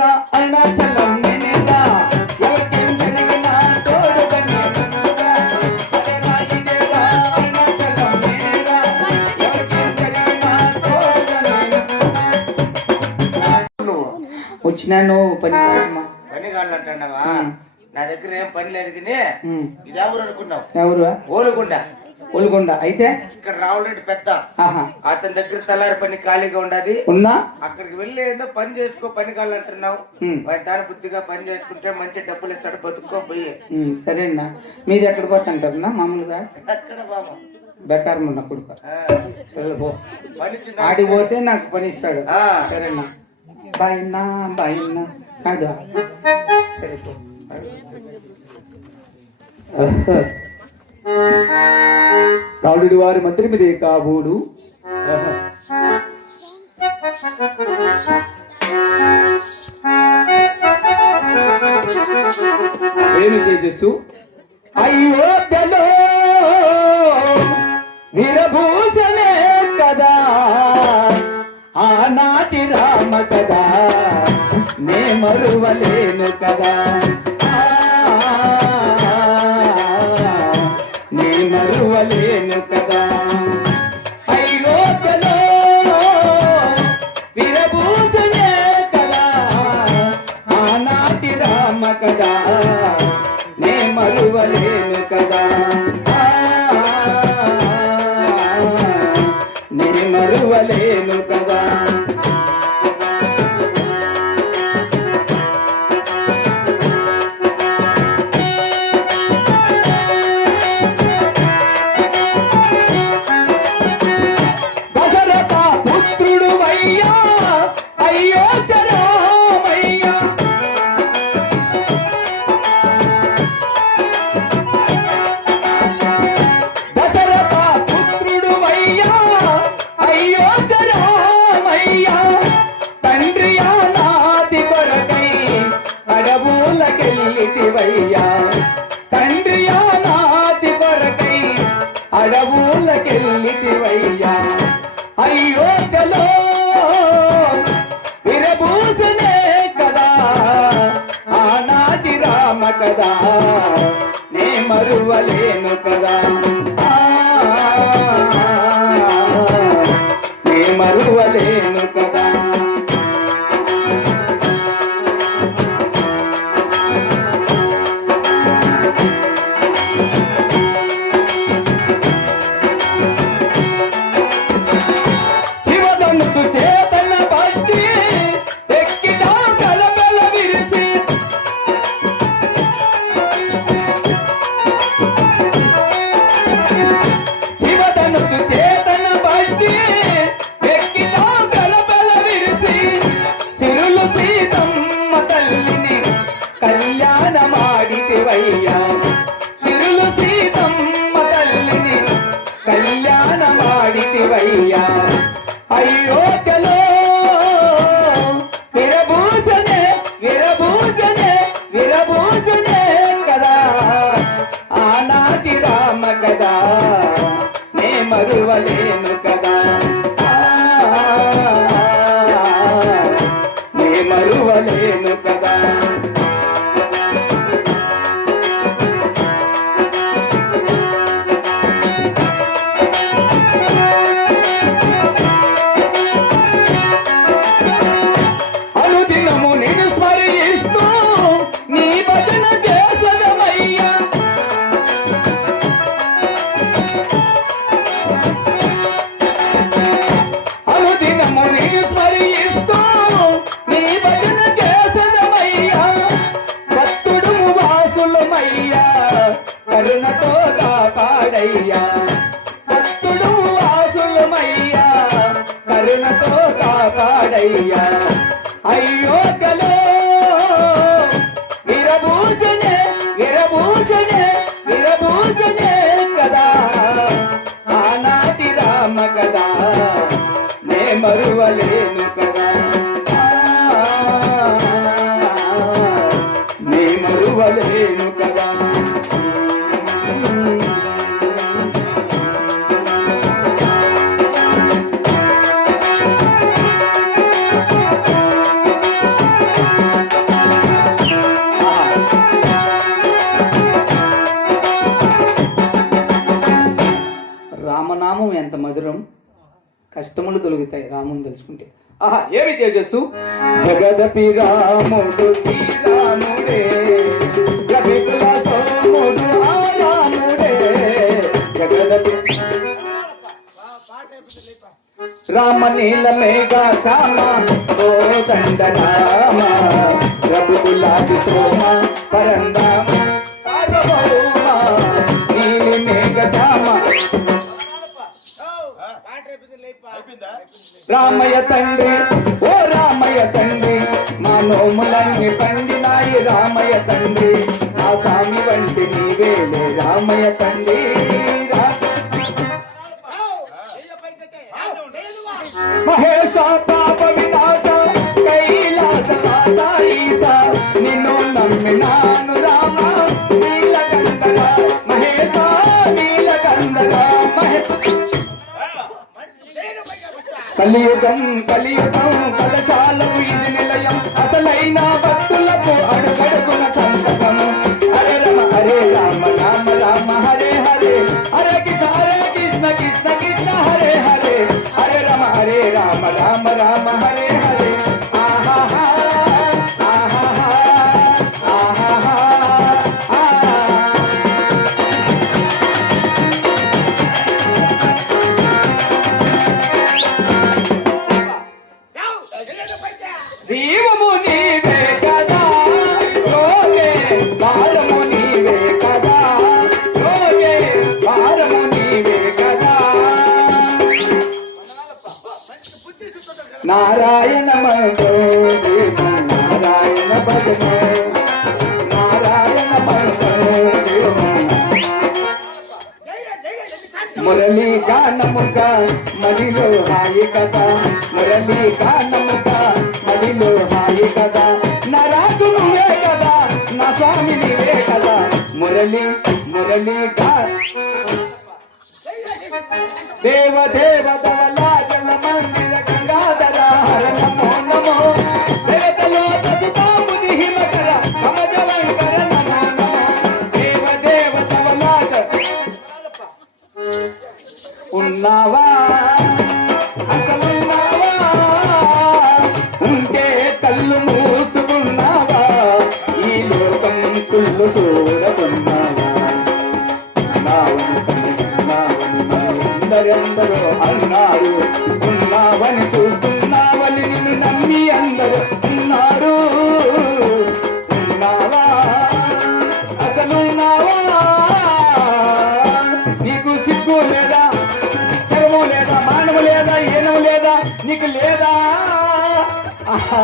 నేనేగా అరుణాచలం నేనేగా ఎవరికేం జరిగినా తోడుగా నేనుగా అదే రాయినేగా అరుణాచలం నేనేగా ఎవరికేం జరిగినా తోడుగా నేను వచ్చినాను పని కాళ్ళంటున్నావా? నా దగ్గర ఏం పని లేదు కానీ ఇది ఎవరు అనుకున్నావు? ఎవరు? ఓలుగుండ. ఓలుగుండ అయితే ఇక్కడ రావులంటే పెద్ద అతని దగ్గర తలారి పని ఖాళీగా ఉండదు ఉన్నా అక్కడికి వెళ్ళి ఏదో పని చేసుకో పని కాళ్ళు అంటున్నావు. దాని బుద్ధిగా పని చేసుకుంటే మంచి డబ్బులు ఇస్తాడు బతుక్కో పోయి. సరేనా మీరు ఎక్కడ పోతుంటారు మామూలుగా? అక్కడ బాబా బెకారం ఉన్న కొడుకు సరే పో పని ఆడికి పోతే నాకు పని ఇస్తాడు. సరేనా బాయిన్నా బాయిన్నా కాదా సరే పో. రావుడి వారి మంత్రి మీదే కాబోడు ఏమి తేజస్సు అయోధ్యలో వీరభూషణే కదా ఆనాటి రామ కదా నే మరువలేను కదా నే మరువలేను కదా అయోధ్యలో వీరభూషణే కదా ఆనాటి రామ కదా నే మరువలేను కదా నే మరువలేను కదా తండ్రియా నాటి కొరకై అడవులకెళ్ళితివయ్యా అయోధ్యలో విరభూషణే కదా ఆనాటి రామ కదా నే మరువలేను కదా నే మరువలేను కదా సిరులు సీతమ్మ తల్లిని కళ్యాణమాడితివయ్యా అయోధ్యలో విరభూషణే విరభూషణే విరభూషణే కదా ఆనాటి రామ కదా నే మరువలేను కదా నే మరువలేను కదా కరుణతో కాపాడయ్యా భక్తుడు వాసులమయ్యా కరుణతో కాపాడయ్యా అయోధ్యలో విరభూషణే విరభూషణే విరభూషణే కదా ఆనాటి రామ కదా నే మరువలేను కదా నే మరువలేను కదా నామం ఎంత మధురం, కష్టములు తొలగుతాయి రాముని తెలుసుకుంటే. ఆహా ఏమి తేజస్సు. జగదపి రాముడు శ్రీరాముడే, జగదుల సోముడు ఆ రాముడే, జగదపి రామ నీల మేఘ శ్యామ కోదండ రామ, రఘుకులాది సోమ పరందామ సార్వభౌమ, నీలి మేఘ శ్యామ రామయ్య తండ్రి ఓ రామయ్య తండ్రి, మా నోములన్నీ పండినాయి రామయ్య తండ్రి, నా స్వామి వంటి నీవేలే రామయ్య తండ్రి. మహేశ పాప వినాశ కైలాస వాస ఈశ, నిన్ను నమ్మినాను రామ నీలకంఠ, మహేశ నీలకంఠ కలియుగం కలియుగం కలశాలం ఇది నిలయం, అసలైన భక్తులకు అడుగడుగున సంతకం. హరే రమ హరే రామ రామ రామ హరే హరే, హరే కృష్ణ కృష్ణ కృష్ణ హరే హరే, హరే రమ హరే రామ రామ రామ హరే హరే. ఆహా ఆహా ఆహా జీవము నీవే కదా రోగే భారము నీవే కదా, రోగే భారము నీవే కదా. నారాయణ మంత్రో శివ నారాయణ భజనో, నారాయణ మంత్రో శివ మురళీ గానముగా మదిలో హాయి కదా, మురళీ గానముగా మదిలో హాయి కదా, నా రాజు నువ్వే కదా, నా స్వామి నీవే కదా, మురళీ మురళీ గా దేవ దేవ ధవలా జల మందిర గంగాధర హర నమో నమో, దేవతలో దశతాముని హిమకర భవజలంకర నమో నమో, దేవ దేవ ధవలా ఉన్నావా అసలున్నావా, ఉంటే కళ్ళు మూసుకున్నావా, ఈ లోకం కుళ్ళు చూడకున్నావా, అందరెందరో అన్నారు, ఉన్నావని చూస్తున్నావని నిన్ను నమ్మి అందరూ ఉన్నారు. ఉన్నావా అసలున్నావా, నీకు సిగ్గు లేదా, శరము లేదా, మానవు లేదా, ఏనము లేదా, నీకు లేదా. ఆహా